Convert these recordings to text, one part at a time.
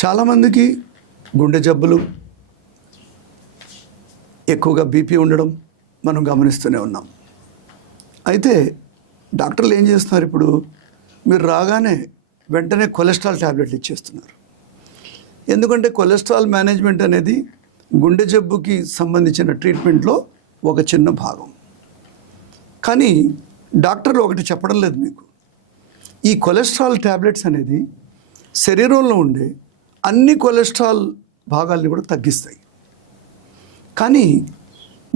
చాలామందికి గుండె జబ్బులు, ఎక్కువగా బీపీ ఉండడం మనం గమనిస్తూనే ఉన్నాం. అయితే డాక్టర్లు ఏం చేస్తున్నారు, ఇప్పుడు మీరు రాగానే వెంటనే కొలెస్ట్రాల్ ట్యాబ్లెట్లు ఇచ్చేస్తున్నారు. ఎందుకంటే కొలెస్ట్రాల్ మేనేజ్మెంట్ అనేది గుండె జబ్బుకి సంబంధించిన ట్రీట్మెంట్లో ఒక చిన్న భాగం. కానీ డాక్టర్లు ఒకటి చెప్పడం లేదు మీకు, ఈ కొలెస్ట్రాల్ ట్యాబ్లెట్స్ అనేది శరీరంలో ఉండే అన్ని కొలెస్ట్రాల్ భాగాల్ని కూడా తగ్గిస్తాయి. కానీ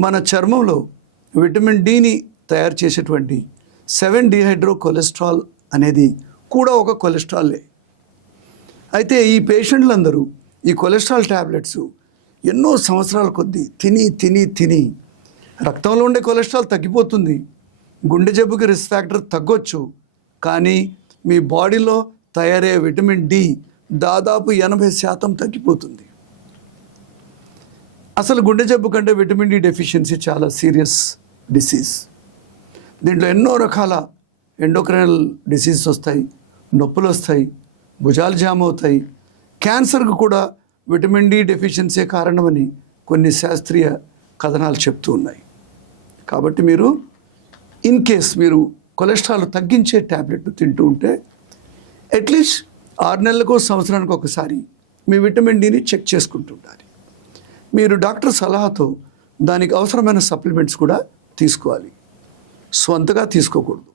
మన చర్మంలో విటమిన్ డిని తయారు చేసేటువంటి 7-డీహైడ్రోకొలెస్ట్రాల్ అనేది కూడా ఒక కొలెస్ట్రాలే. అయితే ఈ పేషెంట్లందరూ ఈ కొలెస్ట్రాల్ ట్యాబ్లెట్స్ ఎన్నో సంవత్సరాల కొద్దీ తిని రక్తంలో ఉండే కొలెస్ట్రాల్ తగ్గిపోతుంది, గుండె జబ్బుకి రిస్క్ ఫ్యాక్టర్ తగ్గొచ్చు, కానీ మీ బాడీలో తయారయ్యే విటమిన్ డి దాదాపు 80% తగ్గిపోతుంది. అసలు గుండె జబ్బు కంటే విటమిన్ డి డెఫిషియన్సీ చాలా సీరియస్ డిసీజ్. దీంట్లో ఎన్నో రకాల ఎండోక్రైనల్ డిసీజెస్ వస్తాయి, నొప్పులు వస్తాయి, భుజాలు జామ్ అవుతాయి. క్యాన్సర్కు కూడా విటమిన్ డి డెఫిషియన్సీ కారణమని కొన్ని శాస్త్రీయ కథనాలు చెప్తూ ఉన్నాయి. కాబట్టి మీరు ఇన్ కేస్ మీరు కొలెస్ట్రాల్ తగ్గించే ట్యాబ్లెట్ తింటూ ఉంటే అట్లీస్ట్ 6 నెలలకు సంవత్సరానికి ఒకసారి మీ విటమిన్ డిని చెక్ చేసుకుంటూ ఉండాలి. మీరు డాక్టర్ సలహాతో దానికి అవసరమైన సప్లిమెంట్స్ కూడా తీసుకోవాలి, స్వంతగా తీసుకోకూడదు.